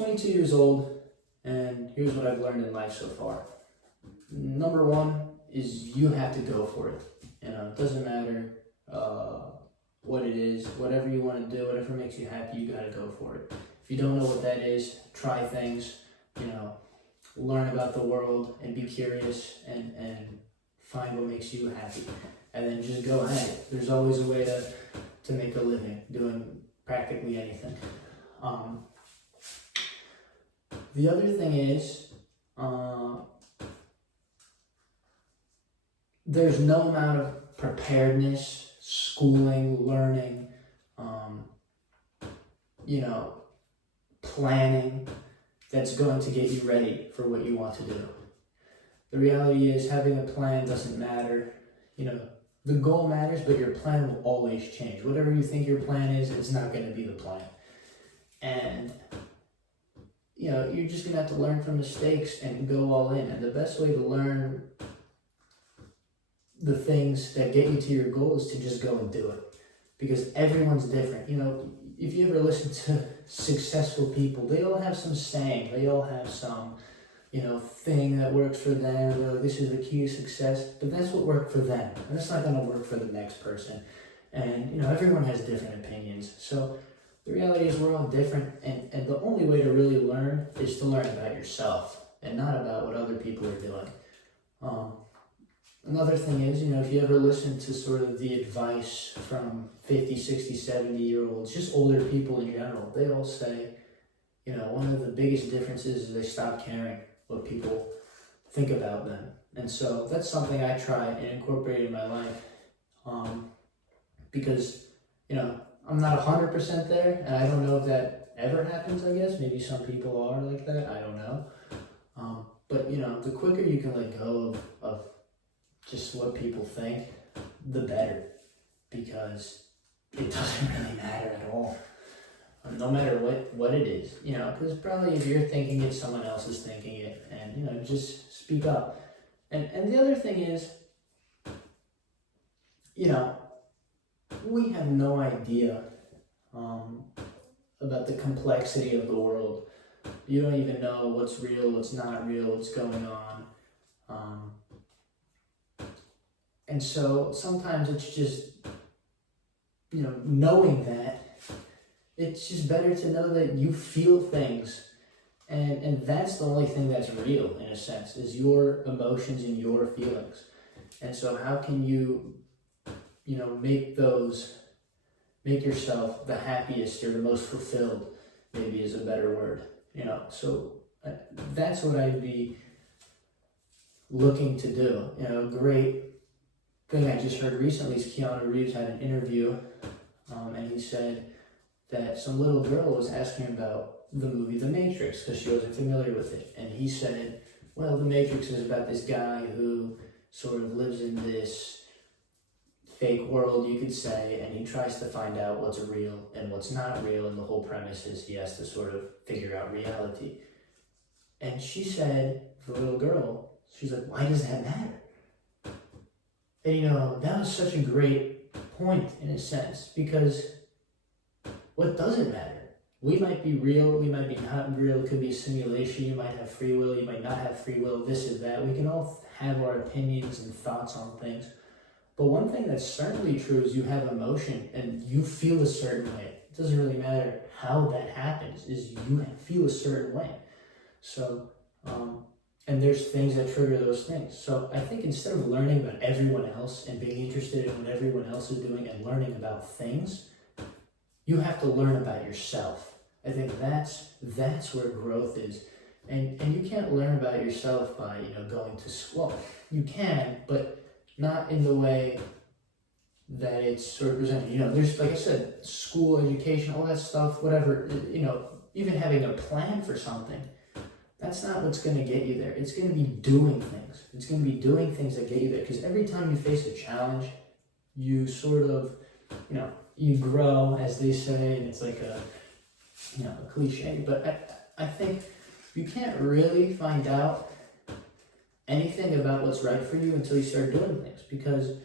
22 years old, and here's what I've learned in life so far. Number one is you have to go for it. It doesn't matter what it is, whatever you want to do, whatever makes you happy, you gotta go for it. If you don't know what that is, try things, learn about the world and be curious and find what makes you happy. And then just go at it. There's always a way to make a living doing practically anything. The other thing is, there's no amount of preparedness, schooling, learning, planning that's going to get you ready for what you want to do. The reality is having a plan doesn't matter. The goal matters, but your plan will always change. Whatever you think your plan is, it's not going to be the plan. And, you're just going to have to learn from mistakes and go all in. And the best way to learn the things that get you to your goal is to just go and do it. Because everyone's different. If you ever listen to successful people, they all have some saying. They all have some, thing that works for them. This is the key to success. But that's what worked for them. And that's not going to work for the next person. And, everyone has different opinions. So the reality is we're all different. And the only way to really learn is to learn about yourself and not about what other people are doing. Another thing is, if you ever listen to sort of the advice from 50, 60, 70-year-olds, just older people in general, they all say, one of the biggest differences is they stop caring what people think about them. And so that's something I try and incorporate in my life because, I'm not 100% there, and I don't know if that ever happens, I guess. Maybe some people are like that, I don't know. But, the quicker you can let go of just what people think, the better, because it doesn't really matter at all. No matter what it is, because probably if you're thinking it, someone else is thinking it, and, just speak up. And the other thing is, we have no idea about the complexity of the world. You don't even know what's real, what's not real, what's going on. And so sometimes it's just, knowing that, it's just better to know that you feel things. And that's the only thing that's real, in a sense, is your emotions and your feelings. And so how can you, make yourself the happiest or the most fulfilled, maybe is a better word. So that's what I'd be looking to do. A great thing I just heard recently is Keanu Reeves had an interview, and he said that some little girl was asking about the movie The Matrix because she wasn't familiar with it. And he said, well, The Matrix is about this guy who sort of lives in this fake world, you could say, and he tries to find out what's real and what's not real, and the whole premise is he has to sort of figure out reality. And she said, the little girl, she's like, why does that matter? And that was such a great point in a sense, because what doesn't matter? We might be real, we might be not real, it could be a simulation, you might have free will, you might not have free will, this is that. We can all have our opinions and thoughts on things. But one thing that's certainly true is you have emotion and you feel a certain way. It doesn't really matter how that happens, is you feel a certain way. So, and there's things that trigger those things. So I think instead of learning about everyone else and being interested in what everyone else is doing and learning about things, you have to learn about yourself. I think that's where growth is. And you can't learn about yourself by, going to school. You can, but not in the way that it's sort of presented. There's, like I said, school, education, all that stuff, whatever, even having a plan for something, that's not what's going to get you there. It's going to be doing things. It's going to be doing things that get you there. Because every time you face a challenge, you sort of, you grow, as they say, and it's like a cliche. But I think you can't really find out anything about what's right for you until you start doing things. Because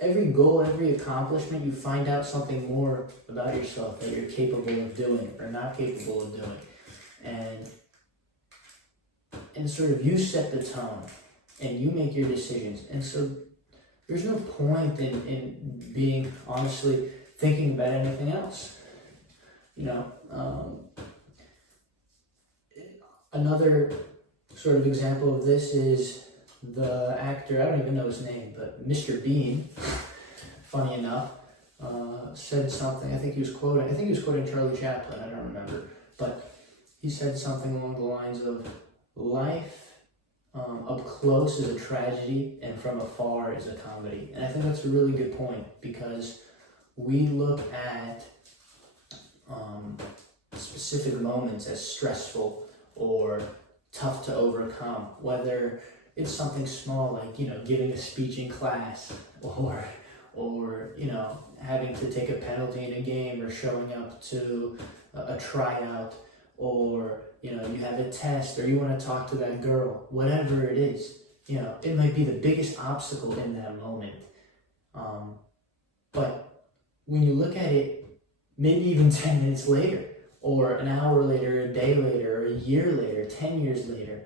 every goal, every accomplishment, you find out something more about yourself that you're capable of doing or not capable of doing. and sort of you set the tone and you make your decisions. And so there's no point in being honestly thinking about anything else. Another sort of example of this is the actor, I don't even know his name, but Mr. Bean, funny enough, said something. I think he was quoting Charlie Chaplin, I don't remember, but he said something along the lines of, life up close is a tragedy and from afar is a comedy. And I think that's a really good point, because we look at specific moments as stressful or tough to overcome, whether it's something small like, giving a speech in class, or having to take a penalty in a game, or showing up to a tryout, or you have a test, or you want to talk to that girl, whatever it is. It might be the biggest obstacle in that moment, but when you look at it maybe even 10 minutes later, or an hour later, a day later, or a year later, 10 years later,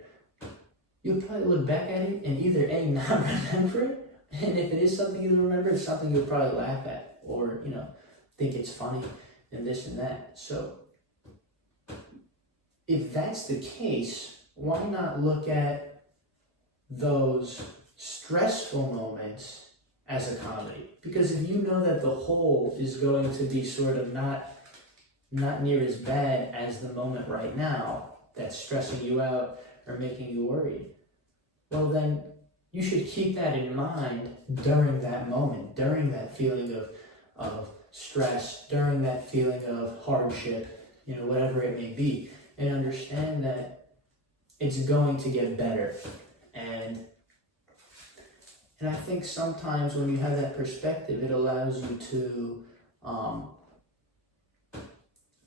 you'll probably look back at it and either A, not remember it, and if it is something you'll remember, it's something you'll probably laugh at, or think it's funny, and this and that. So if that's the case, why not look at those stressful moments as a comedy? Because if you know that the whole is going to be sort of not near as bad as the moment right now that's stressing you out or making you worried, well then you should keep that in mind during that moment, during that feeling of stress, during that feeling of hardship, whatever it may be, and understand that it's going to get better. And I think sometimes when you have that perspective, it allows you to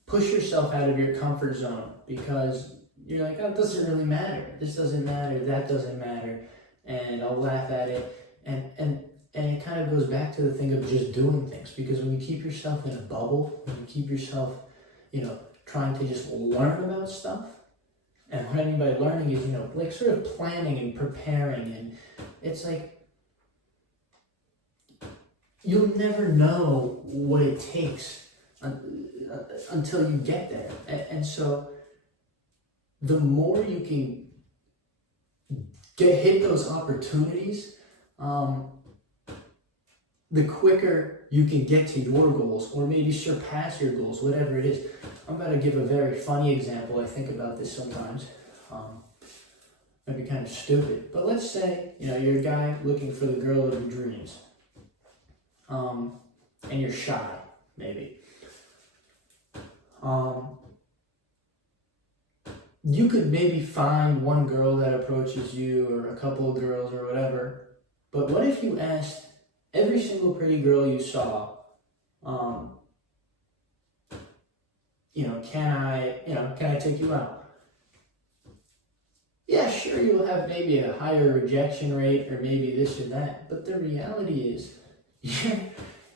push yourself out of your comfort zone, because you're like, oh, it doesn't really matter. This doesn't matter. That doesn't matter. And I'll laugh at it. And it kind of goes back to the thing of just doing things, because when you keep yourself in a bubble, when you keep yourself, trying to just learn about stuff, and what I mean by learning is, like sort of planning and preparing, and it's like, you'll never know what it takes until you get there. And so the more you can hit those opportunities, the quicker you can get to your goals, or maybe surpass your goals, whatever it is. I'm about to give a very funny example. I think about this sometimes. Might be kind of stupid, but let's say you're a guy looking for the girl of your dreams, and you're shy, maybe. You could maybe find one girl that approaches you, or a couple of girls, or whatever. But what if you asked every single pretty girl you saw, can I take you out? Yeah, sure, you'll have maybe a higher rejection rate, or maybe this or that. But the reality is,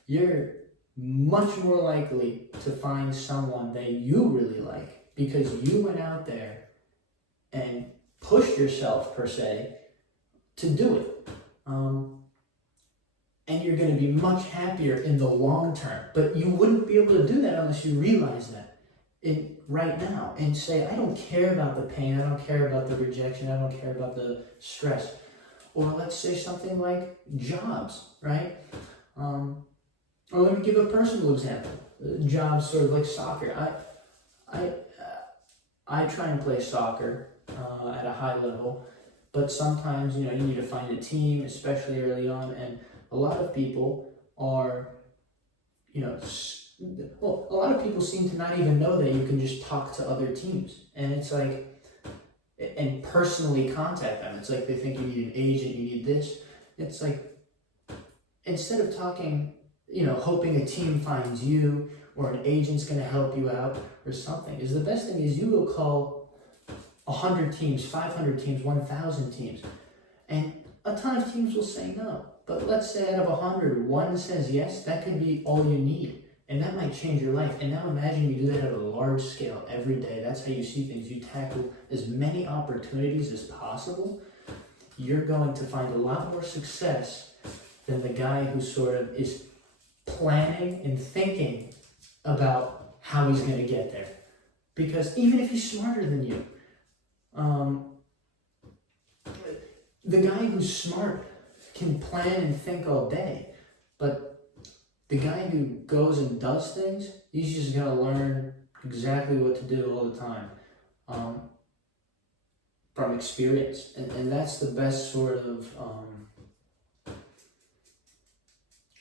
you're much more likely to find someone that you really like, because you went out there and pushed yourself, per se, to do it. And you're going to be much happier in the long term. But you wouldn't be able to do that unless you realize that right now, and say, I don't care about the pain, I don't care about the rejection, I don't care about the stress. Or let's say something like jobs, right? Or let me give a personal example. Jobs, sort of like soccer. I try and play soccer at a high level, but sometimes you need to find a team, especially early on, and a lot of people are, a lot of people seem to not even know that you can just talk to other teams, and it's like, and personally contact them. It's like they think you need an agent, you need this. It's like, instead of talking, hoping a team finds you, or an agent's going to help you out or something, is the best thing is you go call 100 teams, 500 teams, 1,000 teams, and a ton of teams will say no. But let's say out of 100, one says yes, that could be all you need. And that might change your life. And now imagine you do that at a large scale every day. That's how you see things. You tackle as many opportunities as possible. You're going to find a lot more success than the guy who sort of is planning and thinking about how he's going to get there. Because even if he's smarter than you, the guy who's smart can plan and think all day, but the guy who goes and does things, he's just going to learn exactly what to do all the time from experience. And that's the best sort of,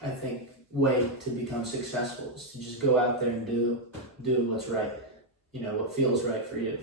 I think, way to become successful, is to just go out there and do what's right, what feels right for you.